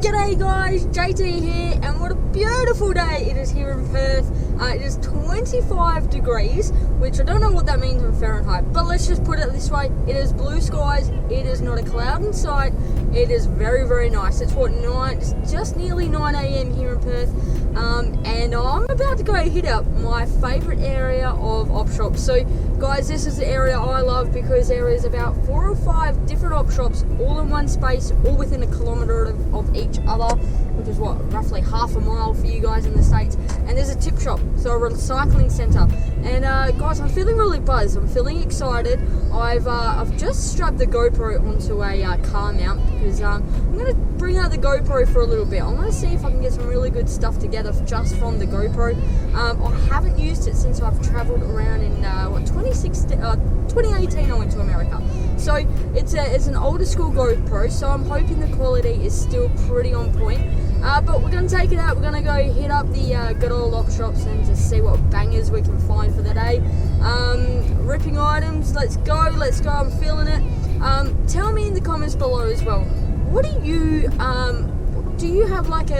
G'day guys, JT here, and what a beautiful day it is here in Perth. It is 25 degrees, which I don't know what that means in Fahrenheit, but let's just put it this way, it is blue skies, it is not a cloud in sight, it is very, very nice. It's just nearly 9 AM here in Perth, and I'm about to go hit up my favourite area of op shops. So guys, this is the area I love because there is about 4 or 5 different op shops all in one space, all within a kilometre of each other, which is what, roughly half a mile for you guys in the States. And there's a tip shop, so a recycling centre. And guys, I'm feeling really buzzed, I'm feeling excited. I've just strapped the GoPro onto a car mount because I'm going to bring out the GoPro for a little bit. I want to see if I can get some really good stuff together just from the GoPro. I haven't used it since I've travelled around in 2018 I went to America. So it's an older school GoPro, so I'm hoping the quality is still pretty on point. But we're going to take it out, we're going to go hit up the good old op shops and just see what bangers we can find for the day. Ripping items, let's go, I'm feeling it. Tell me in the comments below as well, what do you have like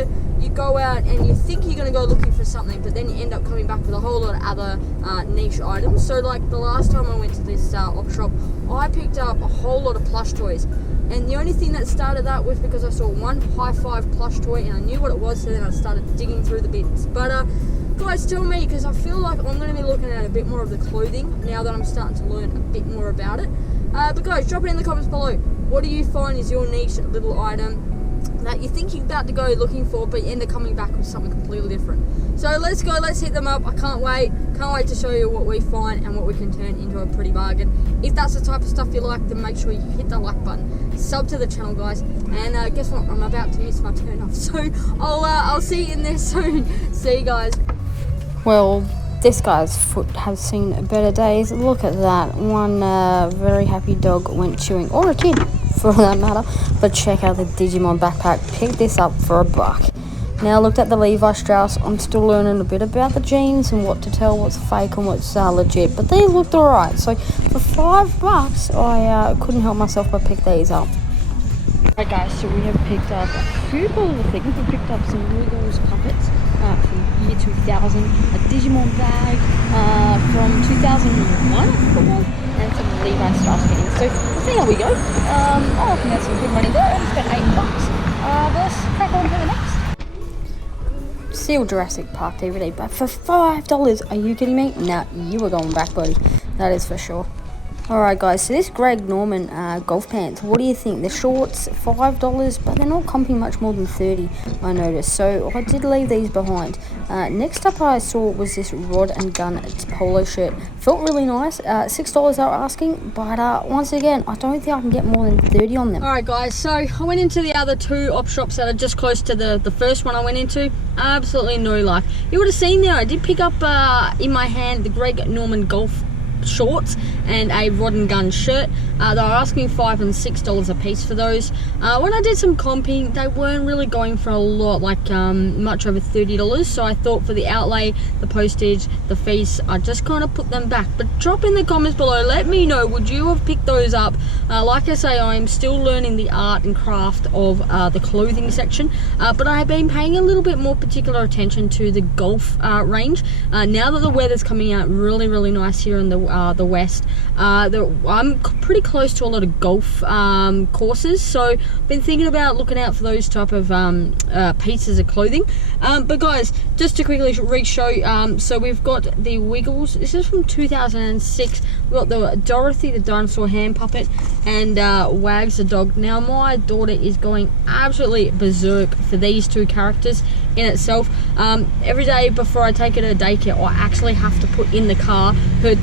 you go out and you think you're going to go looking for something, but then you end up coming back with a whole lot of other niche items. So like the last time I went to this op shop, I picked up a whole lot of plush toys. And the only thing that started that was because I saw one high five plush toy and I knew what it was, so then I started digging through the bins. But guys, tell me, because I feel like I'm going to be looking at a bit more of the clothing now that I'm starting to learn a bit more about it. But guys, drop it in the comments below. What do you find is your niche little item that you think you're about to go looking for, but you end up coming back with something completely different? So let's go, let's hit them up. I can't wait to show you what we find and what we can turn into a pretty bargain. If that's the type of stuff you like, then make sure you hit the like button, sub to the channel guys, and guess what, I'm about to miss my turn off, so I'll see you in there soon. See you guys. Well, this guy's foot has seen better days. Look at that. One very happy dog went chewing, or a kid for that matter. But check out the Digimon backpack. Picked this up for $1. Now, looked at the Levi Strauss. I'm still learning a bit about the jeans and what to tell what's fake and what's legit. But these looked alright. So for $5, I couldn't help myself but pick these up. Alright guys, so we have picked up a few cool things. We picked up some Wiggles puppets from year 2000, a Digimon bag from 2001, and some Levi Strauss fittings. So we'll see how we go. I reckon that's some good money there. I spent $8. Let's crack on to the next. Seal Jurassic Park DVD, but for $5, are you kidding me? Nah, you were going back, buddy. That is for sure. Alright guys, so this Greg Norman golf pants, what do you think? The shorts, $5, but they're not comping much more than $30, I noticed. So I did leave these behind. Next up I saw was this Rod and Gun polo shirt. Felt really nice. $6 they were asking, but once again, I don't think I can get more than $30 on them. Alright guys, so I went into the other 2 op shops that are just close to the first one I went into. Absolutely no luck. You would have seen there, I did pick up in my hand the Greg Norman golf shorts and a Rod and Gun shirt. They were asking $5 and $6 a piece for those. When I did some comping, they weren't really going for a lot, like much over $30, so I thought for the outlay, the postage, the fees, I just kind of put them back. But drop in the comments below, let me know, would you have picked those up? Like I say, I'm still learning the art and craft of the clothing section, but I have been paying a little bit more particular attention to the golf range. Now that the weather's coming out really, really nice here in the west, I'm pretty close to a lot of golf courses, so been thinking about looking out for those type of pieces of clothing. But guys, just to quickly re-show, so we've got the Wiggles. This is from 2006. We've got the Dorothy the dinosaur hand puppet and Wags the dog. Now my daughter is going absolutely berserk for these 2 characters in itself. Every day before I take her to daycare, I actually have to put in the car her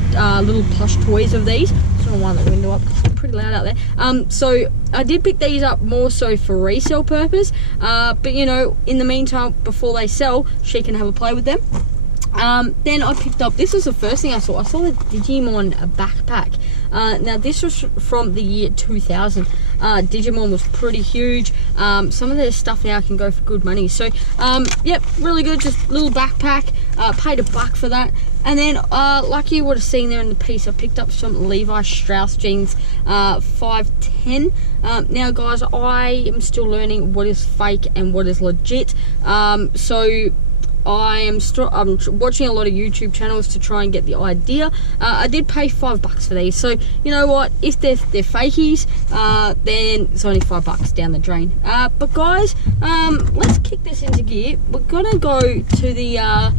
little plush toys of these. Just want to wind the window up because it's pretty loud out there. So I did pick these up more so for resale purpose, but you know, in the meantime, before they sell, she can have a play with them. Then I picked up, this is the first thing I saw the Digimon backpack. Now this was from the year 2000. Digimon was pretty huge. Some of their stuff now can go for good money. So, yep, really good, just little backpack. Paid $1 for that. And then, like you would have seen there in the piece, I picked up some Levi Strauss jeans, 510. Now guys, I am still learning what is fake and what is legit. So I'm watching a lot of YouTube channels to try and get the idea. I did pay $5 for these, so you know what? If they're fakies, then it's only $5 down the drain. But guys, let's kick this into gear. We're gonna go to the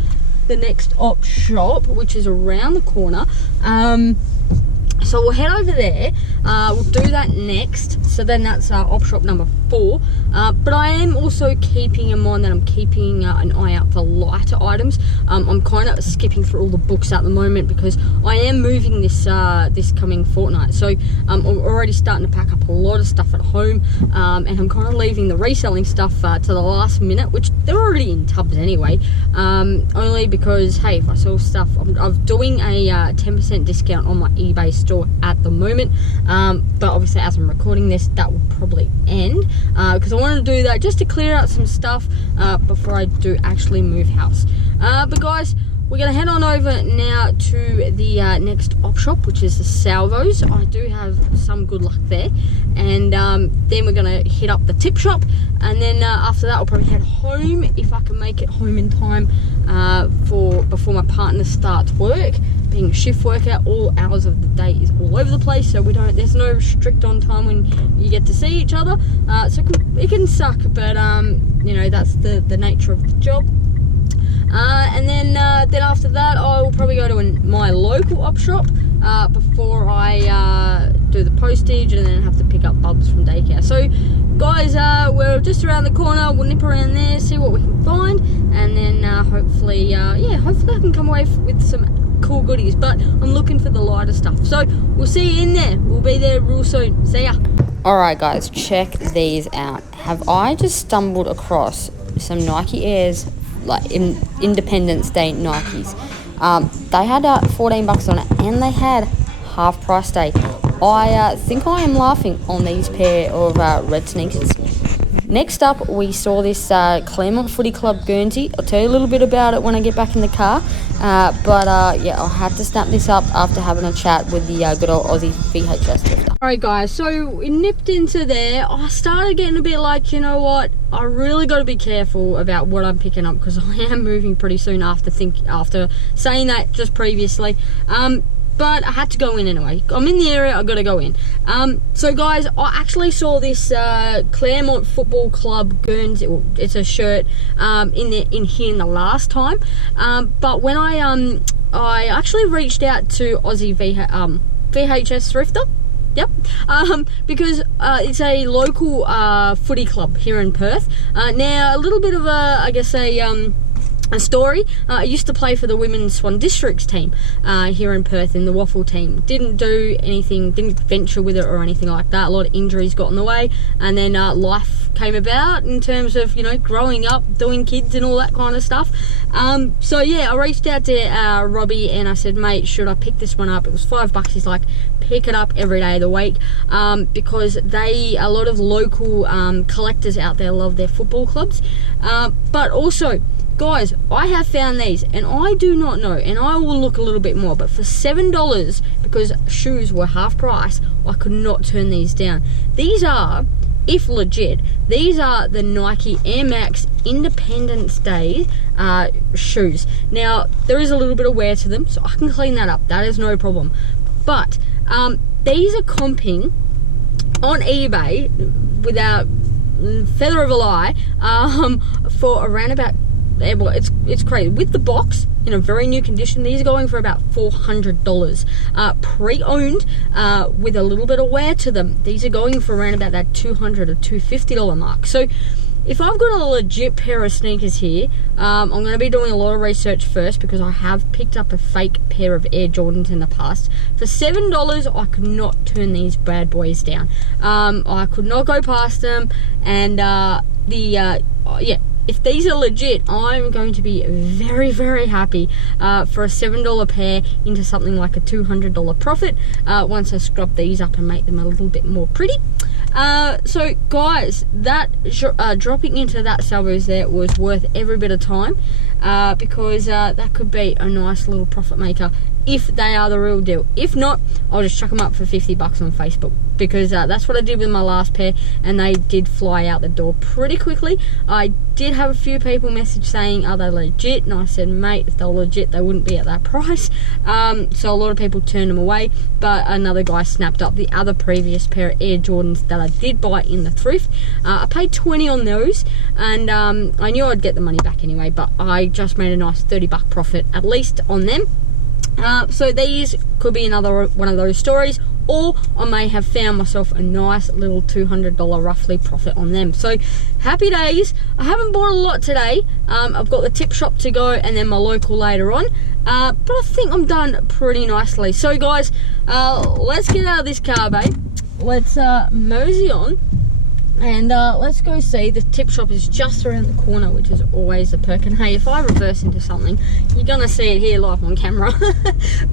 next op shop, which is around the corner. So we'll head over there. We'll do that next. So then that's op shop number 4. But I am also keeping in mind that I'm keeping an eye out for lighter items. I'm kind of skipping through all the books at the moment because I am moving this this coming fortnight. So I'm already starting to pack up a lot of stuff at home, and I'm kind of leaving the reselling stuff to the last minute, which they're already in tubs anyway. Only because, hey, if I sell stuff, I'm doing a 10% discount on my eBay store at the moment, but obviously as I'm recording this, that will probably end, because I wanted to do that just to clear out some stuff before I do actually move house. But guys, we're going to head on over now to the next op shop, which is the Salvos. I do have some good luck there. And then we're going to hit up the tip shop. And then after that, I'll probably head home if I can make it home in time before my partner starts work. Being a shift worker, all hours of the day is all over the place, so there's no strict on time when you get to see each other. So it can suck, but you know, that's the nature of the job. And then after that, I will probably go to my local op shop before I do the postage and then have to pick up Bubs from daycare. So guys, we're just around the corner. We'll nip around there, see what we can find, and then hopefully I can come away with some cool goodies. But I'm looking for the lighter stuff, so we'll see you in there. We'll be there real soon. See ya. Alright guys, check these out. Have I just stumbled across some Nike Airs, like Independence Day Nikes? They had $14 on it, and they had half price day. I think I am laughing on these pair of red sneakers. Next up, we saw this Claremont Footy Club Guernsey. I'll tell you a little bit about it when I get back in the car. But yeah, I had to snap this up after having a chat with the good old Aussie VHS drifter. Alright guys, so we nipped into there. I started getting a bit like, you know what, I really got to be careful about what I'm picking up, because I am moving pretty soon after saying that just previously. But I had to go in anyway. I'm in the area, I gotta go in. So guys, I actually saw this Claremont Football Club Guernsey. Well, it's a shirt in here in the last time. But when I actually reached out to Aussie VHS Thrifter. Yep, because it's a local footy club here in Perth. Now, a little bit of a story. I used to play for the Women's Swan Districts team here in Perth in the waffle team. Didn't do anything, didn't venture with it or anything like that. A lot of injuries got in the way, and then life came about in terms of, you know, growing up, doing kids and all that kind of stuff. So yeah, I reached out to Robbie and I said, mate, should I pick this one up? It was $5. He's like, pick it up every day of the week, because a lot of local collectors out there love their football clubs. But also, guys, I have found these, and I do not know, and I will look a little bit more, but for $7, because shoes were half price, I could not turn these down. These are, if legit, these are the Nike Air Max Independence Day shoes. Now, there is a little bit of wear to them, so I can clean that up. That is no problem. But these are comping on eBay, without feather of a lie, for around about, well, it's crazy. With the box in a very new condition, these are going for about $400. Pre-owned, with a little bit of wear to them, these are going for around about that $200 or $250 mark. So if I've got a legit pair of sneakers here, I'm going to be doing a lot of research first, because I have picked up a fake pair of Air Jordans in the past. For $7, I could not turn these bad boys down. I could not go past them, and yeah, if these are legit, I'm going to be very, very happy for a $7 pair into something like a $200 profit once I scrub these up and make them a little bit more pretty. So guys, that dropping into that Salvos there was worth every bit of time, because that could be a nice little profit maker if they are the real deal. If not, I'll just chuck them up for $50 on Facebook, because that's what I did with my last pair, and they did fly out the door pretty quickly. I did have a few people message saying, are they legit? And I said, mate, if they're legit, they wouldn't be at that price. So a lot of people turned them away, but another guy snapped up the other previous pair of Air Jordans that I did buy in the thrift. I paid $20 on those, and I knew I'd get the money back anyway, but I just made a nice $30 profit at least on them. So these could be another one of those stories, or I may have found myself a nice little $200 roughly profit on them. So happy days. I haven't bought a lot today. I've got the tip shop to go and then my local later on, but I think I'm done pretty nicely. So guys, let's get out of this car bay, let's mosey on, and let's go see. The tip shop is just around the corner, which is always a perk. And hey, if I reverse into something, you're gonna see it here live on camera.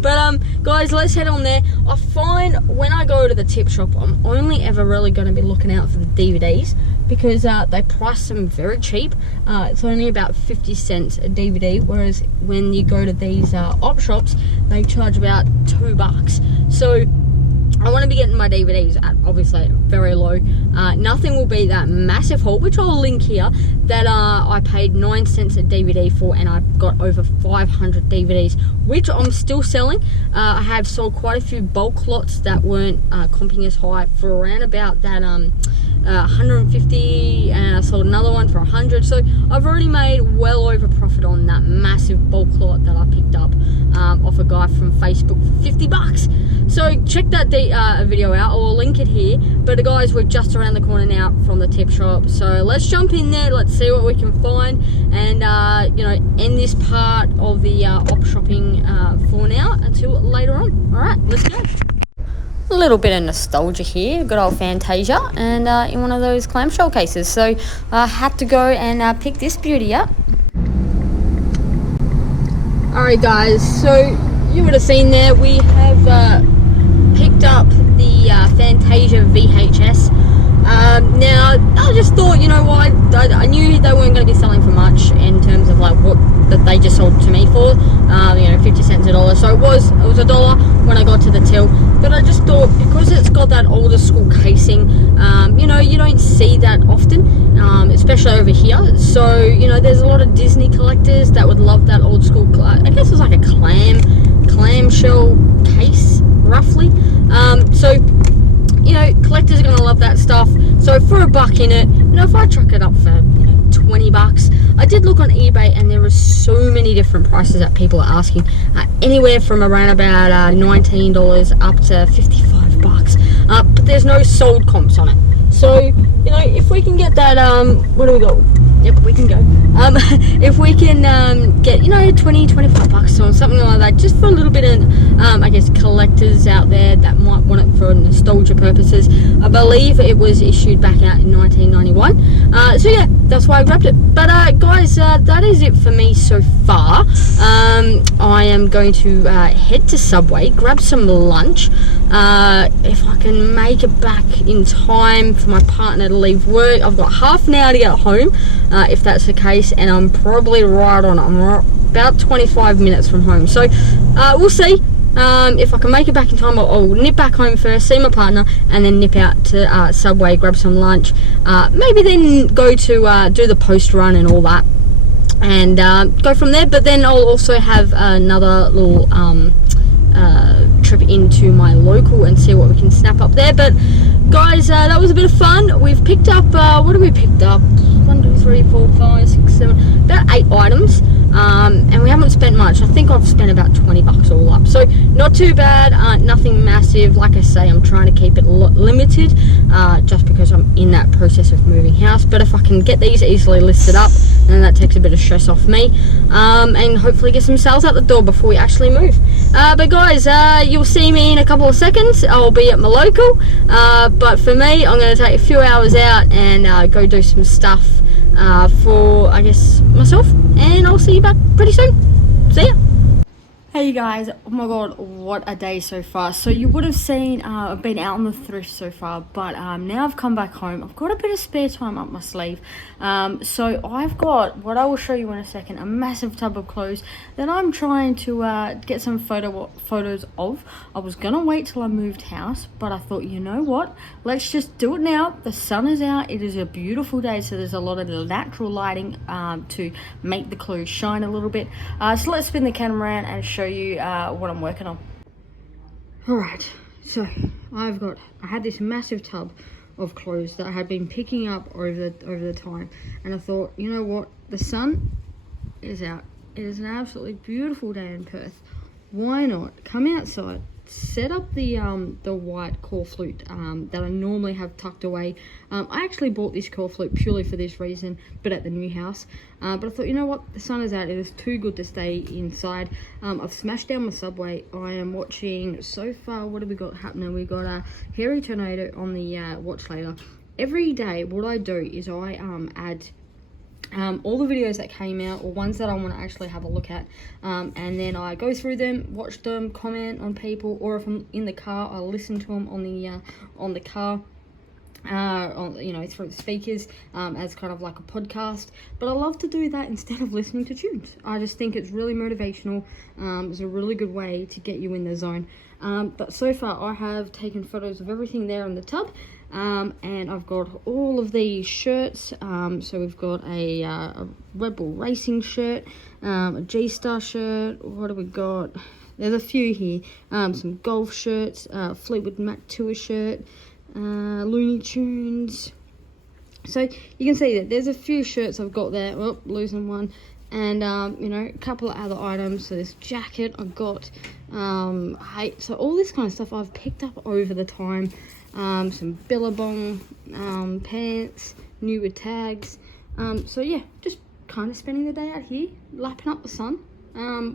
But guys, let's head on there. I find when I go to the tip shop, I'm only ever really going to be looking out for the DVDs, because they price them very cheap. It's only about 50 cents a DVD, whereas when you go to these op shops, they charge about $2. So I want to be getting my DVDs at obviously very low. Nothing will be that massive haul, which I'll link here, that I paid 9 cents a DVD for, and I got over 500 DVDs, which I'm still selling. I have sold quite a few bulk lots that weren't comping as high for around about that 150, and I sold another one for 100. So I've already made well over profit on that massive bulk lot that I picked up off a guy from Facebook for $50. So check that video out. I'll link it here. But guys, we're just around the corner now from the tip shop, so let's jump in there. Let's see what we can find, and you know, end this part of the op shopping for now until later on. All right, let's go. A little bit of nostalgia here, good old Fantasia, and in one of those clamshell cases. So I had to go and pick this beauty up. Alright guys, so you would have seen there, we have picked up the Fantasia Vhs. Now, I just thought, you know what, I knew they weren't going to be selling for much in terms of like what that they just sold to me for, you know, 50 cents a dollar. So it was $1 when I got to the till, but I just thought, because it's got that older school casing, you know, you don't see that often, especially over here. So, you know, there's a lot of Disney collectors that would love that old school, I guess it's like a clamshell case, roughly. So, you know, collectors are going to love that stuff. So for $1 in it, you know, if I truck it up for, you know, $20, I did look on eBay, and there were so many different prices that people are asking, anywhere from around about $19 up to $55. But there's no sold comps on it. So, you know, if we can get that, what do we got? Yep, we can go. If we can get, you know, $20-25 or something like that, just for a little bit of, I guess, collectors out there that might want it for nostalgia purposes. I believe it was issued back out in 1991. So yeah, that's why I grabbed it. But guys, that is it for me so far. I am going to head to Subway, grab some lunch. If I can make it back in time for my partner to leave work, I've got half an hour to get home, if that's the case, and I'm probably right on it. I'm about 25 minutes from home, so we'll see. If I can make it back in time, I'll nip back home first, see my partner, and then nip out to Subway, grab some lunch, maybe then go to do the post run and all that, and go from there. But then I'll also have another little trip into my local and see what we can snap up there. But guys, that was a bit of fun. We've picked up, what have we picked up? 1, 2, 3, 4, 5, 6, 7, about 8 items, and we haven't spent much. I think I've spent about $20 all up, so not too bad. Nothing massive. Like I say, I'm trying to keep it limited, just because I'm in that process of moving house. But if I can get these easily listed up, then that takes a bit of stress off me, and hopefully get some sales out the door before we actually move. But guys, you'll see me in a couple of seconds. I'll be at my local, but for me, I'm going to take a few hours out and go do some stuff for, I guess, myself, and I'll see you back pretty soon. See ya. Hey guys, oh my god, what a day so far. So you would have seen I've been out on the thrift so far, but now I've come back home. I've got a bit of spare time up my sleeve. So I've got, what I will show you in a second, a massive tub of clothes that I'm trying to get some photos of. I was gonna wait till I moved house, but I thought, you know what, let's just do it now. The sun is out, it is a beautiful day, so there's a lot of natural lighting to make the clothes shine a little bit. So let's spin the camera around and show you what I'm working on. Alright, so I had this massive tub of clothes that I had been picking up over the time, and I thought, you know what, the sun is out. It is an absolutely beautiful day in Perth. Why not come outside, set up the white core flute that I normally have tucked away. I actually bought this core flute purely for this reason, but at the new house. But I thought, you know what, the sun is out, it is too good to stay inside. I've smashed down my Subway. I am watching, so far, what have we got happening? We've got a Hairy Tornado on the watch later. Every day, what I do is I add all the videos that came out, or ones that I want to actually have a look at, and then I go through them, watch them, comment on people, or if I'm in the car, I listen to them on the car, through the speakers, as kind of like a podcast. But I love to do that instead of listening to tunes. I just think it's really motivational. It's a really good way to get you in the zone. But so far I have taken photos of everything there in the tub. And I've got all of these shirts. So we've got a Red Bull Racing shirt, a G-Star shirt. What have we got? There's a few here. Some golf shirts, Fleetwood Mac Tour shirt, Looney Tunes. So you can see that there's a few shirts I've got there. Oh, losing one. And a couple of other items. So this jacket I've got. So all this kind of stuff I've picked up over the time. Some Billabong pants, new with tags. So yeah, just kind of spending the day out here, lapping up the sun,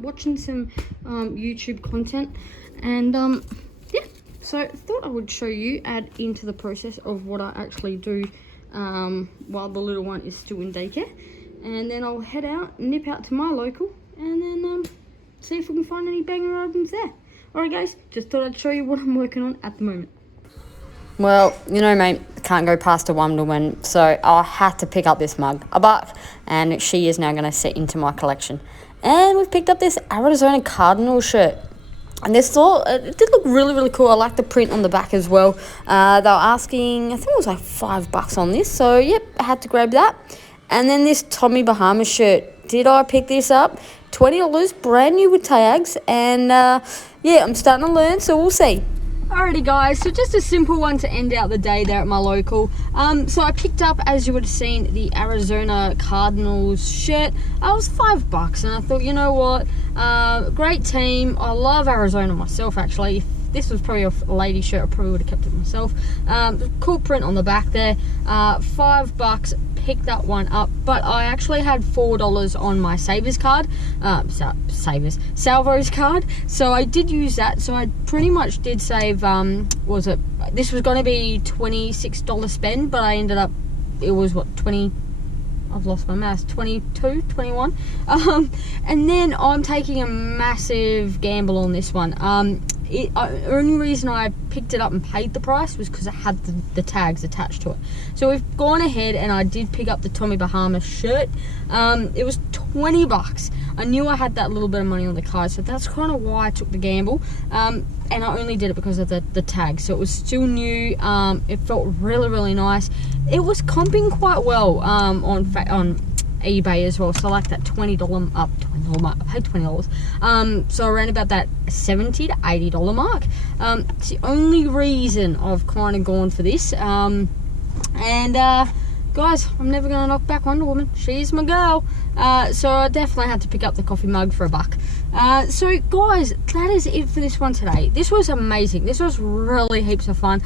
watching some YouTube content, and yeah. So thought I would show you, add into the process of what I actually do while the little one is still in daycare, and then I'll head out, nip out to my local, and then see if we can find any banger items there. Alright guys, just thought I'd show you what I'm working on at the moment. Well, you know, mate, can't go past a Wonder Woman, so I had to pick up this mug, $1, and she is now going to sit into my collection. And we've picked up this Arizona Cardinal shirt, and it did look really, really cool. I like the print on the back as well. They were asking, I think it was like $5 on this, so yep, I had to grab that. And then this Tommy Bahama shirt, did I pick this up? $20, brand new with tags, and yeah, I'm starting to learn, so we'll see. Alrighty guys, so just a simple one to end out the day there at my local. So I picked up, as you would have seen, the Arizona Cardinals shirt. It was $5, and I thought, you know what, great team. I love Arizona myself, actually. If this was probably a lady shirt, I probably would have kept it myself. Cool print on the back there. $5, picked that one up, but I actually had $4 on my Savers card, Salvos card, so I did use that. So I pretty much did save, this was going to be $26 spend, but I ended up, it was what, 20, I've lost my math, 22, 21. And then I'm taking a massive gamble on this one. Only reason I picked it up and paid the price was because it had the tags attached to it. So we've gone ahead and I did pick up the Tommy Bahama shirt. It was $20. I knew I had that little bit of money on the card, so that's kind of why I took the gamble. And I only did it because of the tag. So it was still new. It felt really, really nice. It was comping quite well on eBay as well, so I like that $20 mark. I paid $20, so around about that $70 to $80 mark. It's the only reason I've kind of gone for this. Guys, I'm never gonna knock back Wonder Woman. She's my girl. So I definitely had to pick up the coffee mug for $1. So guys, that is it for this one today. This was amazing. This was really heaps of fun.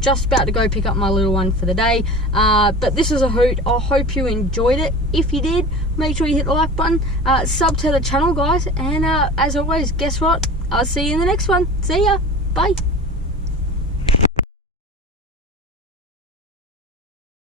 Just about to go pick up my little one for the day. But this was a hoot. I hope you enjoyed it. If you did, make sure you hit the like button. Sub to the channel, guys. And as always, guess what? I'll see you in the next one. See ya. Bye.